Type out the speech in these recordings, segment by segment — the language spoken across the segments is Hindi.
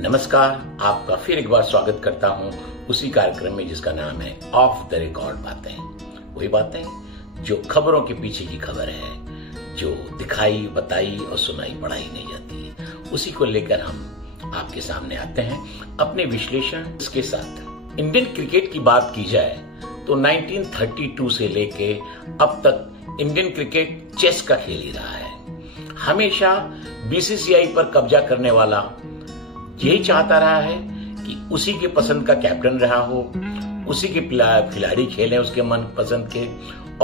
नमस्कार, आपका फिर एक बार स्वागत करता हूं उसी कार्यक्रम में जिसका नाम है ऑफ द रिकॉर्ड बातें। वही बातें जो खबरों के पीछे की खबर है, जो दिखाई बताई और सुनाई पढ़ाई नहीं जाती, उसी को लेकर हम आपके सामने आते हैं अपने विश्लेषण के साथ। इंडियन क्रिकेट की बात की जाए तो 1932 से लेके अब तक इंडियन क्रिकेट चेस का खेल ही रहा है। हमेशा बीसीसीआई पर कब्जा करने वाला यही चाहता रहा है कि उसी के पसंद का कैप्टन रहा हो, उसी के खिलाड़ी खेलें उसके मन पसंद के,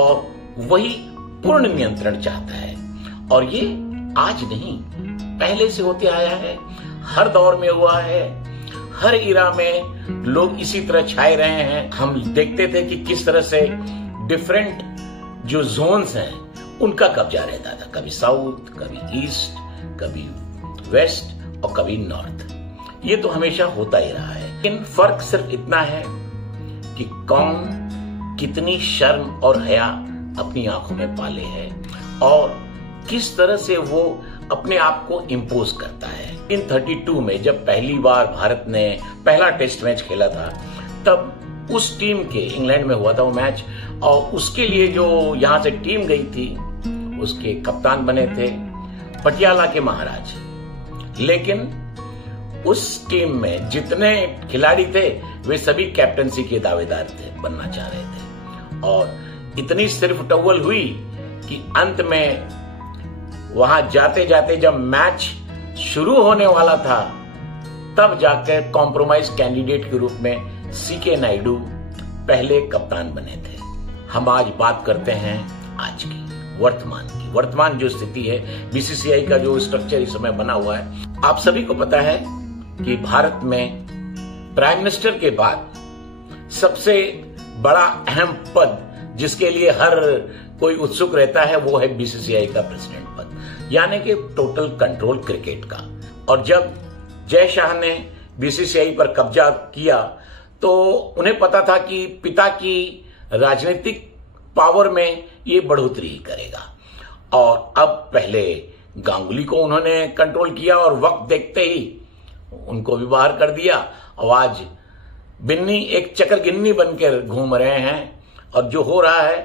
और वही पूर्ण नियंत्रण चाहता है। और ये आज नहीं, पहले से होते आया है, हर दौर में हुआ है, हर इरा में लोग इसी तरह छाए रहे हैं। हम देखते थे कि किस तरह से डिफरेंट जो जोन्स हैं उनका कब्जा रहता था, कभी साउथ, कभी ईस्ट, कभी वेस्ट और कभी नॉर्थ। ये तो हमेशा होता ही रहा है, लेकिन फर्क सिर्फ इतना है कि कौन कितनी शर्म और हया अपनी आंखों में पाले है और किस तरह से वो अपने आप को इंपोज करता है। 1932 में जब पहली बार भारत ने पहला टेस्ट मैच खेला था, तब उस टीम के, इंग्लैंड में हुआ था वो मैच, और उसके लिए जो यहां से टीम गई थी उसके कप्तान बने थे पटियाला के महाराज। लेकिन उस टीम में जितने खिलाड़ी थे वे सभी कैप्टनसी के दावेदार थे, बनना चाह रहे थे। और इतनी सिर्फ टव्वल हुई कि अंत में वहां जाते जाते जब मैच शुरू होने वाला था, तब जाकर कॉम्प्रोमाइज कैंडिडेट के रूप में सीके नायडू पहले कप्तान बने थे। हम आज बात करते हैं आज की, वर्तमान की। वर्तमान जो स्थिति है, बीसीसीआई का जो स्ट्रक्चर इस समय बना हुआ है, आप सभी को पता है कि भारत में प्राइम मिनिस्टर के बाद सबसे बड़ा अहम पद जिसके लिए हर कोई उत्सुक रहता है वो है बीसीसीआई का प्रेसिडेंट पद, यानी कि टोटल कंट्रोल क्रिकेट का। और जब जय शाह ने बीसीसीआई पर कब्जा किया तो उन्हें पता था कि पिता की राजनीतिक पावर में ये बढ़ोतरी करेगा। और अब पहले गांगुली को उन्होंने कंट्रोल किया और वक्त देखते ही उनको भी बाहर कर दिया, और आज बिन्नी एक चक्कर गिन्नी बनकर घूम रहे हैं। और जो हो रहा है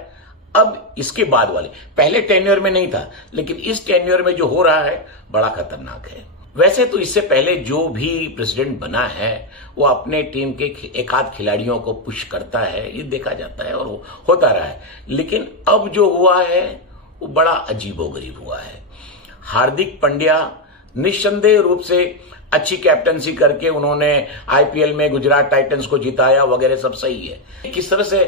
अब इसके बाद वाले, पहले टेन्योर में नहीं था, लेकिन इस टेन्योर में जो हो रहा है बड़ा खतरनाक है। वैसे तो इससे पहले जो भी प्रेसिडेंट बना है वो अपने टीम के एक आध खिलाड़ियों को पुश करता है, ये देखा जाता है और होता रहा है। लेकिन अब जो हुआ है वो बड़ा अजीबोगरीब हुआ है। हार्दिक पांड्या निस्संदेह रूप से अच्छी कैप्टनसी करके उन्होंने आईपीएल में गुजरात टाइटंस को जिताया वगैरह, सब सही है। किस तरह से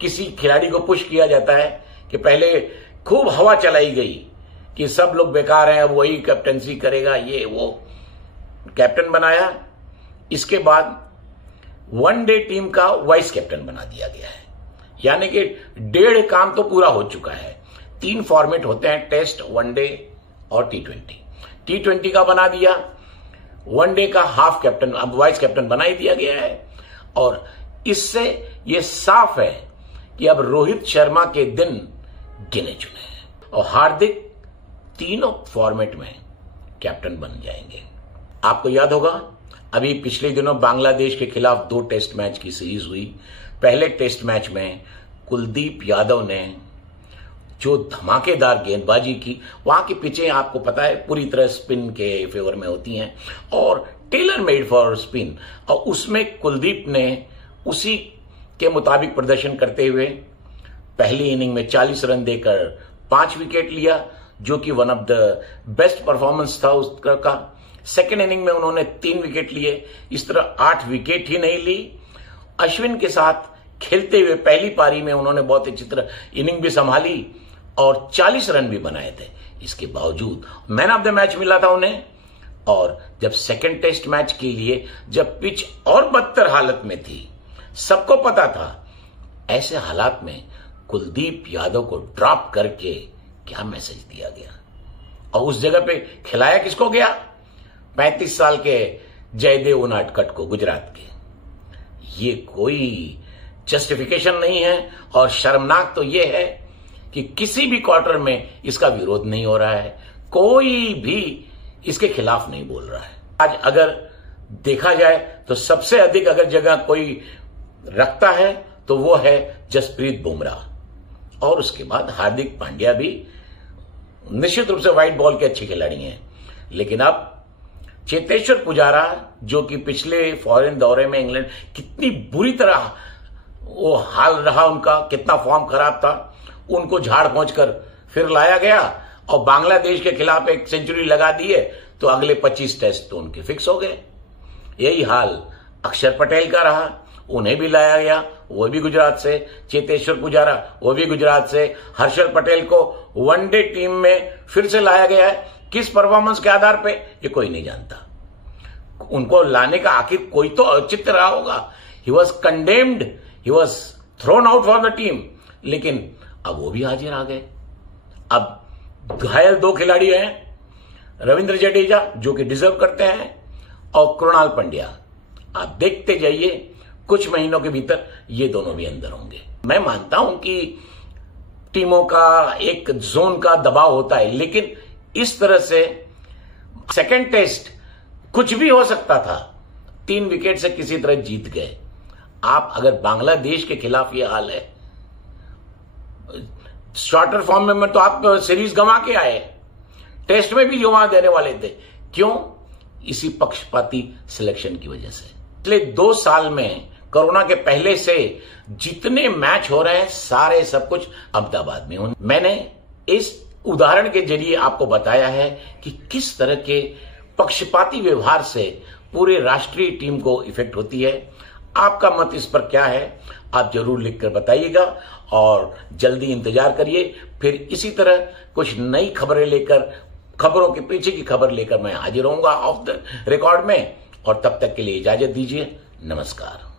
किसी खिलाड़ी को पुश किया जाता है कि पहले खूब हवा चलाई गई कि सब लोग बेकार हैं, अब वही कैप्टनसी करेगा, ये वो कैप्टन बनाया। इसके बाद वनडे टीम का वाइस कैप्टन बना दिया गया है, यानी कि 1.5 काम तो पूरा हो चुका है। 3 फॉर्मेट होते हैं, टेस्ट, वनडे और टी20। टी20 का बना दिया, वनडे का हाफ कैप्टन, अब वाइस कैप्टन बना ही दिया गया है। और इससे यह साफ है कि अब रोहित शर्मा के दिन गिने चुने हैं और हार्दिक तीनों फॉर्मेट में कैप्टन बन जाएंगे। आपको याद होगा अभी पिछले दिनों बांग्लादेश के खिलाफ 2 टेस्ट मैच की सीरीज हुई। पहले टेस्ट मैच में कुलदीप यादव ने जो धमाकेदार गेंदबाजी की, वहां की पिचें आपको पता है पूरी तरह स्पिन के फेवर में होती हैं और टेलर मेड फॉर स्पिन, और उसमें कुलदीप ने उसी के मुताबिक प्रदर्शन करते हुए पहली इनिंग में 40 रन देकर 5 विकेट लिया, जो कि one of the best performance था उसका। सेकेंड इनिंग में उन्होंने 3 विकेट लिए। इस तरह 8 विकेट ही नहीं ली, अश्विन के साथ खेलते हुए पहली पारी में उन्होंने बहुत अच्छी तरह इनिंग भी संभाली और 40 रन भी बनाए थे। इसके बावजूद मैन ऑफ द मैच मिला था उन्हें। और जब सेकंड टेस्ट मैच के लिए जब पिच और बदतर हालत में थी, सबको पता था, ऐसे हालात में कुलदीप यादव को ड्रॉप करके क्या मैसेज दिया गया। और उस जगह पे खिलाया किसको गया? 35 साल के जयदेव उनाडकट को, गुजरात के। ये कोई जस्टिफिकेशन नहीं है। और शर्मनाक तो यह है कि किसी भी क्वार्टर में इसका विरोध नहीं हो रहा है, कोई भी इसके खिलाफ नहीं बोल रहा है। आज अगर देखा जाए तो सबसे अधिक अगर जगह कोई रखता है तो वो है जसप्रीत बुमराह, और उसके बाद हार्दिक पांड्या भी निश्चित रूप से व्हाइट बॉल के अच्छे खिलाड़ी हैं। लेकिन अब चेतेश्वर पुजारा, जो कि पिछले फॉरेन दौरे में इंग्लैंड कितनी बुरी तरह वो हाल रहा उनका, कितना फॉर्म खराब था, उनको झाड़ पहुंचकर फिर लाया गया और बांग्लादेश के खिलाफ एक सेंचुरी लगा दी है, तो अगले 25 टेस्ट तो उनके फिक्स हो गए। यही हाल अक्षर पटेल का रहा, उन्हें भी लाया गया, वो भी गुजरात से, चेतेश्वर पुजारा वो भी गुजरात से, हर्षल पटेल को वनडे टीम में फिर से लाया गया है। किस परफॉर्मेंस के आधार पे ये कोई नहीं जानता। उनको लाने का आखिर कोई तो औचित्य रहा होगा। He was condemned, he was thrown out for the team, लेकिन अब वो भी हाजिर आ गए। अब घायल 2 खिलाड़ी हैं, रविंद्र जडेजा जो कि डिजर्व करते हैं, और कृणाल पंड्या। आप देखते जाइए, कुछ महीनों के भीतर ये दोनों भी अंदर होंगे। मैं मानता हूं कि टीमों का एक जोन का दबाव होता है, लेकिन इस तरह से सेकंड टेस्ट कुछ भी हो सकता था। 3 विकेट से किसी तरह जीत गए। आप अगर बांग्लादेश के खिलाफ ये हाल है, शॉर्टर फॉर्म में तो आप सीरीज गंवा के आए, टेस्ट में भी गंवा देने वाले थे। क्यों? इसी पक्षपाती सिलेक्शन की वजह से। पिछले 2 साल में कोरोना के पहले से जितने मैच हो रहे हैं, सारे सब कुछ अहमदाबाद में होने। मैंने इस उदाहरण के जरिए आपको बताया है कि किस तरह के पक्षपाती व्यवहार से पूरे राष्ट्रीय टीम को इफेक्ट होती है। आपका मत इस पर क्या है, आप जरूर लिखकर बताइएगा, और जल्दी इंतजार करिए। फिर इसी तरह कुछ नई खबरें लेकर, खबरों के पीछे की खबर लेकर मैं हाजिर होऊंगा ऑफ द रिकॉर्ड में। और तब तक के लिए इजाजत दीजिए। नमस्कार।